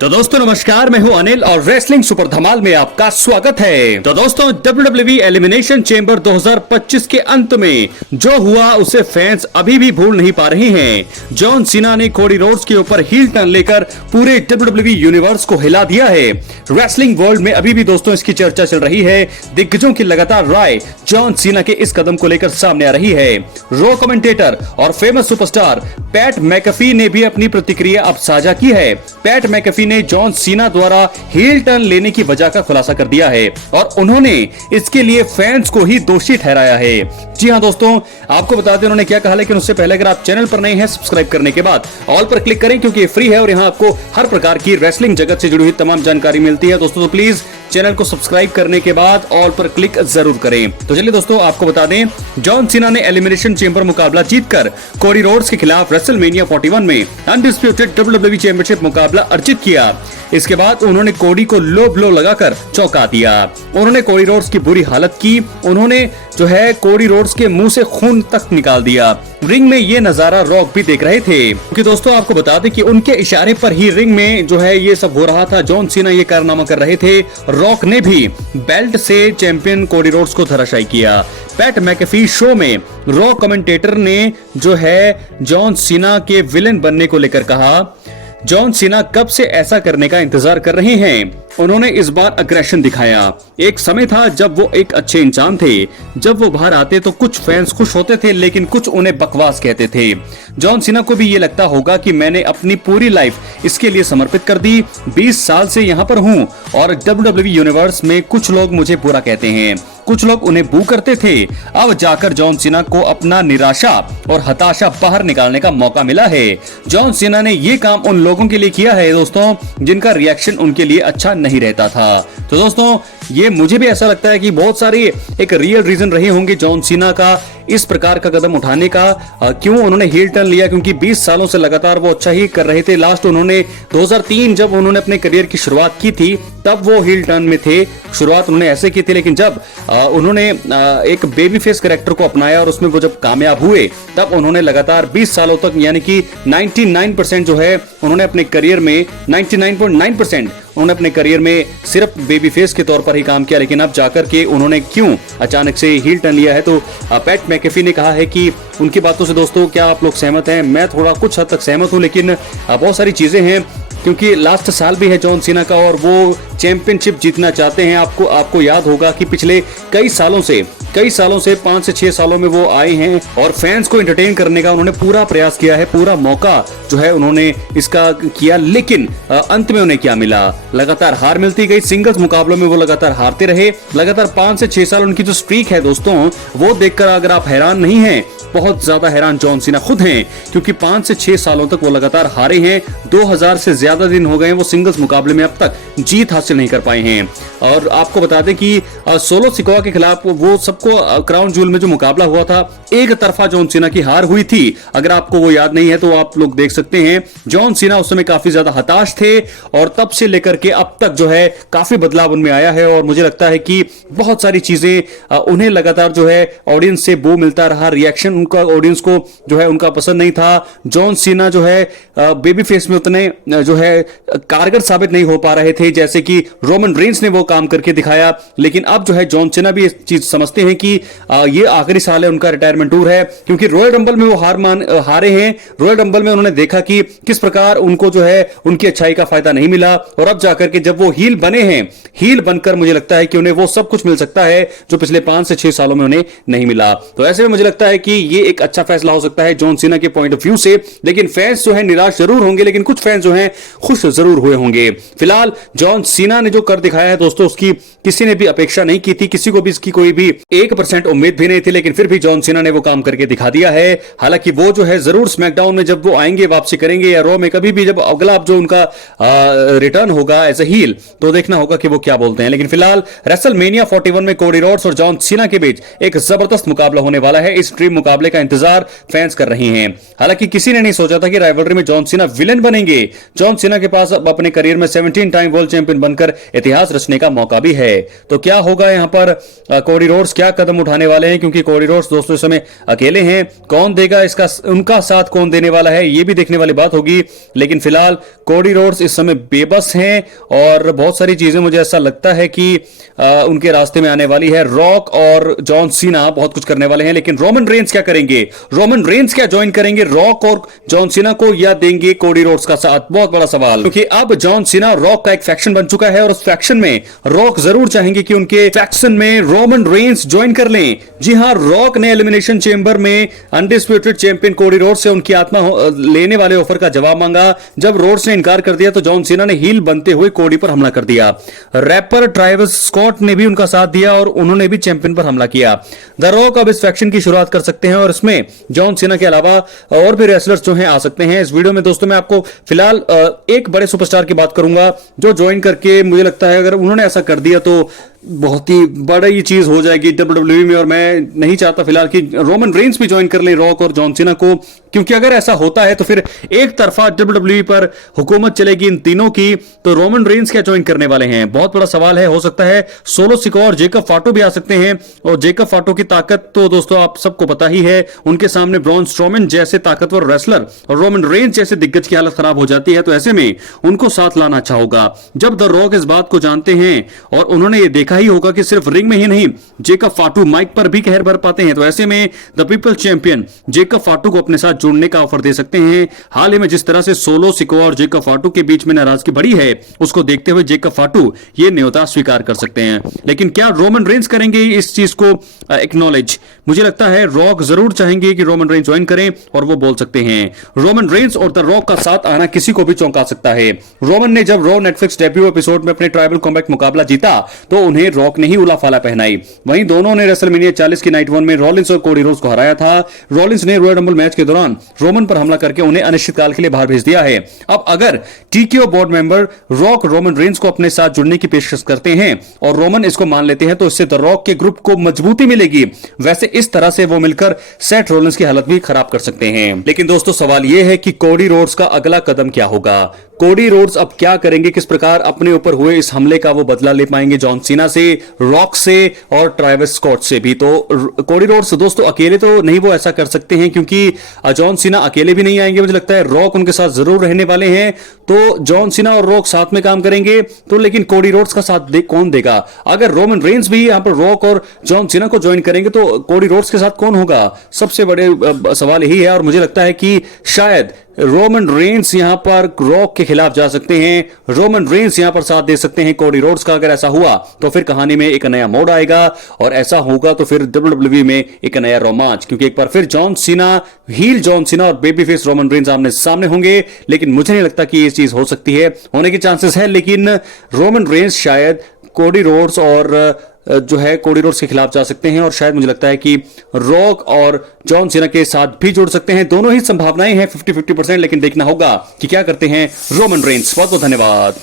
तो दोस्तों नमस्कार, मैं हूं अनिल और रेसलिंग सुपर धमाल में आपका स्वागत है। तो दोस्तों WWE एलिमिनेशन चेंबर 2025 के अंत में जो हुआ उसे फैंस अभी भी भूल नहीं पा रहे हैं। जॉन सीना ने कोडी रोड्स के ऊपर हील टर्न लेकर पूरे WWE यूनिवर्स को हिला दिया है। रेसलिंग वर्ल्ड में अभी भी दोस्तों इसकी चर्चा चल रही है। दिग्गजों की लगातार राय जॉन सीना के इस कदम को लेकर सामने आ रही है। रो कमेंटेटर और फेमस सुपरस्टार पैट मैकफी ने भी अपनी प्रतिक्रिया अब साझा की है। पैट मैकफी ने जॉन सीना द्वारा हील टर्न लेने की वजह का खुलासा कर दिया है और उन्होंने इसके लिए फैंस को ही दोषी ठहराया है। जी हां दोस्तों, आपको बता दें उन्होंने क्या कहा, लेकिन उससे पहले अगर आप चैनल पर नए हैं सब्सक्राइब करने के बाद ऑल पर क्लिक करें क्योंकि ये फ्री है और यहां आपको हर प्रकार की रेसलिंग जगत से जुड़ी हुई तमाम जानकारी मिलती है। दोस्तों तो प्लीज चैनल को सब्सक्राइब करने के बाद ऑल पर क्लिक जरूर करें। तो चलिए दोस्तों, आपको बता दें जॉन सीना ने एलिमिनेशन चेंबर मुकाबला जीतकर कोडी रोड्स के खिलाफ रेसलमेनिया 41 में अनडिस्प्यूटेड WWE चैंपियनशिप मुकाबला अर्जित किया। इसके बाद उन्होंने कोडी को लो ब्लो लगाकर चौंका दिया। उन्होंने कोडी रोड्स की बुरी हालत की। उन्होंने जो है कोडी रोड्स के मुंह से खून तक निकाल दिया। रिंग में ये नजारा रॉक भी देख रहे थे क्योंकि दोस्तों आपको बता दें कि उनके इशारे पर ही रिंग में जो है ये सब हो रहा था। जॉन सीना ये कारनामा कर रहे थे। रॉक ने भी बेल्ट से चैंपियन कोडी रोड्स को धराशायी किया। पैट मैकफी शो में रॉ कमेंटेटर ने जो है जॉन सीना के विलेन बनने को लेकर कहा, जॉन सीना कब से ऐसा करने का इंतजार कर रहे हैं। उन्होंने इस बार अग्रेशन दिखाया। एक समय था जब वो एक अच्छे इंसान थे। जब वो बाहर आते तो कुछ फैंस खुश होते थे लेकिन कुछ उन्हें बकवास कहते थे। जॉन सीना को भी ये लगता होगा कि मैंने अपनी पूरी लाइफ इसके लिए समर्पित कर दी। 20 साल से यहाँ पर हूँ और WWE यूनिवर्स में कुछ लोग मुझे बुरा कहते हैं, कुछ लोग उन्हें बू करते थे। अब जाकर जॉन सीना को अपना निराशा और हताशा बाहर निकालने का मौका मिला है। जॉन सीना ने ये काम उन लोगों के लिए किया है दोस्तों जिनका रिएक्शन उनके लिए अच्छा नहीं रहता था। तो दोस्तों ये मुझे भी ऐसा लगता है कि बहुत सारी एक रियल रीजन रहे होंगे जॉन सीना का इस प्रकार का कदम उठाने का। क्यों उन्होंने हील टर्न लिया, क्योंकि 20 सालों से लगातार वो अच्छा ही कर रहे थे। लास्ट उन्होंने 2003 जब उन्होंने अपने करियर की शुरुआत की थी तब वो हील टर्न में थे। शुरुआत उन्होंने ऐसे की थी, लेकिन जब उन्होंने एक बेबी फेस कैरेक्टर को अपनाया और उसमें वो जब कामयाब हुए तब उन्होंने लगातार 20 सालों तक यानी कि 99% जो है उन्होंने अपने करियर में 99.9% उन्होंने अपने करियर में सिर्फ बेबी फेस के तौर पर ही काम किया। लेकिन अब जाकर के उन्होंने क्यों अचानक से हील टर्न लिया है, तो पैट मैकफी ने कहा है कि उनकी बातों से दोस्तों क्या आप लोग सहमत हैं? मैं थोड़ा कुछ हद तक सहमत हूं, लेकिन बहुत सारी चीजें हैं क्योंकि लास्ट साल भी है जॉन सीना का और वो चैंपियनशिप जीतना चाहते हैं। आपको याद होगा कि पिछले कई सालों से 5 से 6 सालों में वो आए हैं और फैंस को एंटरटेन करने का उन्होंने पूरा प्रयास किया है, पूरा मौका जो है उन्होंने इसका किया। लेकिन अंत में उन्हें क्या मिला? लगातार हार मिलती गई। सिंगल्स मुकाबलों में वो लगातार हारते रहे। लगातार 5 से 6 साल उनकी जो स्ट्रीक है दोस्तों वो देखकर अगर आप हैरान नहीं हैं, बहुत ज्यादा हैरान जॉन सीना खुद हैं, क्योंकि 5 से 6 सालों तक वो लगातार हारे हैं। 2000 से ज्यादा दिन हो गए हैं वो सिंगल्स मुकाबले में अब तक जीत हासिल नहीं कर पाए हैं। और आपको बता दें कि सोलो सिकोआ के खिलाफ वो सबको क्राउन जूल में जो मुकाबला हुआ था एक तरफा जॉन सीना की हार हुई थी। अगर आपको वो याद नहीं है तो आप लोग देख सकते हैं। जॉन सीना उस समय काफी ज्यादा हताश थे और तब से लेकर के अब तक जो है काफी बदलाव उनमें आया है और मुझे लगता है कि बहुत सारी चीजें उन्हें लगातार जो है ऑडियंस से बू मिलता रहा। रिएक्शन उनका ऑडियंस को जो है उनका पसंद नहीं था। जॉन सीना जो है बेबी फेस में उतने जो है कारगर साबित नहीं हो पा रहे थे जैसे कि रोमन रेंस ने वो काम करके दिखाया। लेकिन अब जो है जॉन सीना भी इस चीज समझते हैं कि ये आखिरी साल है उनका रिटायरमेंट टूर है, क्योंकि रॉयल रंबल में वो हारे हैं। रॉयल रंबल में उन्होंने देखा कि किस प्रकार उनको जो है उनकी अच्छाई का फायदा नहीं मिला और अब जाकर के जब वो हील बने हैं, हील बनकर मुझे लगता है कि उन्हें वो सब कुछ मिल सकता है जो पिछले 5 से 6 सालों में उन्हें नहीं मिला। तो ऐसे में मुझे लगता है कि ये एक अच्छा फैसला हो सकता है जॉन सीना के पॉइंट ऑफ व्यू से। लेकिन फैंस जो है निराश जरूर होंगे, लेकिन कुछ फैंस जो है खुश जरूर हुए होंगे। फिलहाल जॉन सीना ने जो कर दिखाया है दोस्तों उसकी किसी ने भी अपेक्षा नहीं की थी, किसी को भी इसकी कोई भी 1% उम्मीद भी नहीं थी, लेकिन फिर भी जॉन सीना ने वो काम करके दिखा दिया है। हालांकि वो जो है जरूर स्मैकडाउन में जब वो आएंगे, वापसी करेंगे या रॉ में कभी भी जब अगला जो उनका रिटर्न होगा एज ए हील, तो देखना होगा कि वो क्या बोलते हैं। लेकिन फिलहाल रेसलमेनिया 41 में कोडी रोड्स और जॉन सीना के बीच एक जबरदस्त मुकाबला होने वाला है। इस ड्रीम मुकाबले का इंतजार फैंस कर रहे हैं। हालांकि किसी ने नहीं सोचा था कि राइवलरी में जॉन सीना विलेन बनेंगे। जॉन सीना के पास अब अपने करियर में 17 टाइम वर्ल्ड चैंपियन बनकर इतिहास रचने का मौका भी है। तो क्या होगा यहां पर कोडी रोड्स क्या क्या कदम उठाने वाले हैं, क्योंकि कोडी रोड्स दोस्तों इस समय अकेले हैं। कौन देगा इसका, उनका साथ कौन देने वाला है, ये भी देखने वाली बात होगी। लेकिन फिलहाल कोडी रोड्स इस समय बेबस हैं और बहुत सारी चीजें मुझे ऐसा लगता है कि उनके रास्ते में आने वाली है। रॉक और जॉन सीना बहुत कुछ करने वाले हैं, लेकिन रोमन रेंस क्या करेंगे? रोमन रेंस क्या ज्वाइन करेंगे रॉक और जॉन सीना को, या देंगे कोडी रोड्स का साथ? बहुत बड़ा सवाल, क्योंकि अब जॉन सीना और रॉक का एक फैक्शन बन चुका है और उस फैक्शन में रॉक जरूर चाहेंगे कि उनके फैक्शन में रोमन रेंस ज्वाइन कर लें। जी हां, रॉक ने एलिमिनेशन चेंबर में अनडिस्प्यूटेड चैंपियन कोडी रोड्स से उनकी आत्मा लेने वाले ऑफर का जवाब मांगा। जब रोड्स ने इनकार कर दिया तो जॉन सीना ने हील बनते हुए कोडी पर हमला कर दिया। रैपर ट्राइवस स्कॉट ने भी उनका साथ दिया और उन्होंने भी चैंपियन पर हमला किया। द रॉक अब इस फैक्शन की शुरुआत कर सकते हैं और इसमें जॉन सीना के अलावा और भी रेसलर्स जो हैं आ सकते हैं। इस वीडियो में दोस्तों मैं आपको फिलहाल एक बड़े सुपरस्टार की बात करूंगा जो ज्वाइन करके, मुझे लगता है अगर उन्होंने ऐसा कर दिया तो बहुत ही बड़ी चीज हो जाएगी डब्ल्यूडब्ल्यूई में। और मैं नहीं चाहता फिलहाल कि रोमन रेंस भी ज्वाइन कर ले रॉक और जॉन सीना को, क्योंकि अगर ऐसा होता है तो फिर एक तरफा डब्ल्यूडब्ल्यूई पर हुकूमत चलेगी इन तीनों की। तो रोमन रेंस क्या ज्वाइन करने वाले हैं, बहुत बड़ा सवाल है। हो सकता है सोलो सिकोआ और जेकब फाटो भी आ सकते हैं, और जेकब फाटो की ताकत तो दोस्तों आप सबको पता ही है। उनके सामने ब्रॉन स्ट्रोमैन जैसे ताकतवर रेसलर और रोमन रेंस जैसे दिग्गज की हालत खराब हो जाती है, तो ऐसे में उनको साथ लाना अच्छा होगा। जब द रॉक इस बात को जानते हैं और उन्होंने ये देखा ही होगा कि सिर्फ रिंग में ही नहीं, जेकब फाटू माइक पर भी कहर भर पाते हैं, तो ऐसे में द पीपल चैंपियन जेकब फाटू को अपने साथ जोड़ने का ऑफर दे सकते हैं। हाल ही में जिस तरह से सोलो सिकोआ और जेकब फाटू के बीच में नाराजगी बढ़ी है, उसको देखते हुए जेकब फाटू ये न्योता स्वीकार कर सकते हैं। लेकिन क्या रोमन रेंस करेंगे इस चीज को एक्नॉलेज? मुझे लगता है रॉक जरूर चाहेंगे कि रोमन रेंस ज्वाइन करें, और वो बोल सकते हैं। रोमन रेंस और द रॉक का साथ आना किसी को भी चौंका सकता है। रोमन ने जब रॉ नेटफ्लिक्स डेब्यू एपिसोड में अपने ट्राइबल कॉम्बैट मुकाबला जीता तो उन्हें रॉक ने ही उलाफाला पहनाई। वहीं दोनों ने रेसलमेनिया 40 की नाइट 1 में रॉलिंस और कोडी रोड्स को हराया था। रॉलिंस ने रॉयल रंबल मैच के दौरान रोमन पर हमला करके उन्हें अनिश्चितकाल के लिए बाहर भेज दिया है। अब अगर TKO board member rock Roman Reigns को अपने साथ जुड़ने की पेशकश करते हैं और रोमन इसको मान लेते हैं, तो इससे द रॉक के ग्रुप को मजबूती मिलेगी। वैसे इस तरह से वो मिलकर सेथ रॉलिंस की हालत भी खराब कर सकते हैं। लेकिन दोस्तों सवाल यह है कि कोडी रोड्स का अगला कदम क्या होगा? कोडी रोड्स अब क्या करेंगे? किस प्रकार अपने ऊपर हुए इस हमले का वो बदला ले पाएंगे जॉन सीना से, रॉक से और ट्राइवस स्कॉट से भी? तो कोडी रोड्स दोस्तों अकेले तो नहीं वो ऐसा कर सकते हैं, क्योंकि जॉन सीना अकेले भी नहीं आएंगे। मुझे लगता है रॉक उनके साथ जरूर रहने वाले हैं। तो जॉन सीना और रॉक साथ में काम करेंगे, तो लेकिन कोडी रोड्स का साथ कौन देगा? अगर रोमन रेंस भी यहां पर रॉक और जॉन सीना को ज्वाइन करेंगे तो कोडी रोड्स के साथ कौन होगा? सबसे बड़े सवाल यही है। और मुझे लगता है कि शायद रोमन रेंस यहां पर रॉक के खिलाफ जा सकते हैं। रोमन रेंस यहां पर साथ दे सकते हैं कोडी रोड्स का। अगर ऐसा हुआ तो फिर कहानी में एक नया मोड़ आएगा, और ऐसा होगा तो फिर डब्ल्यूडब्ल्यूई में एक नया रोमांच, क्योंकि एक बार फिर John Cena, heal John Cena और बेबी फेस रोमन रेंस आमने सामने होंगे। लेकिन मुझे नहीं लगता कि ये चीज हो सकती है, होने की चांसेस है। लेकिन रोमन रेंस शायद कोडी रोड्स और जो है कोडी रोड्स के खिलाफ जा सकते हैं, और शायद मुझे लगता है कि रॉक और जॉन सीना के साथ भी जुड़ सकते हैं। दोनों ही संभावनाएं हैं 50-50%, लेकिन देखना होगा कि क्या करते हैं रोमन रेंस। बहुत बहुत धन्यवाद।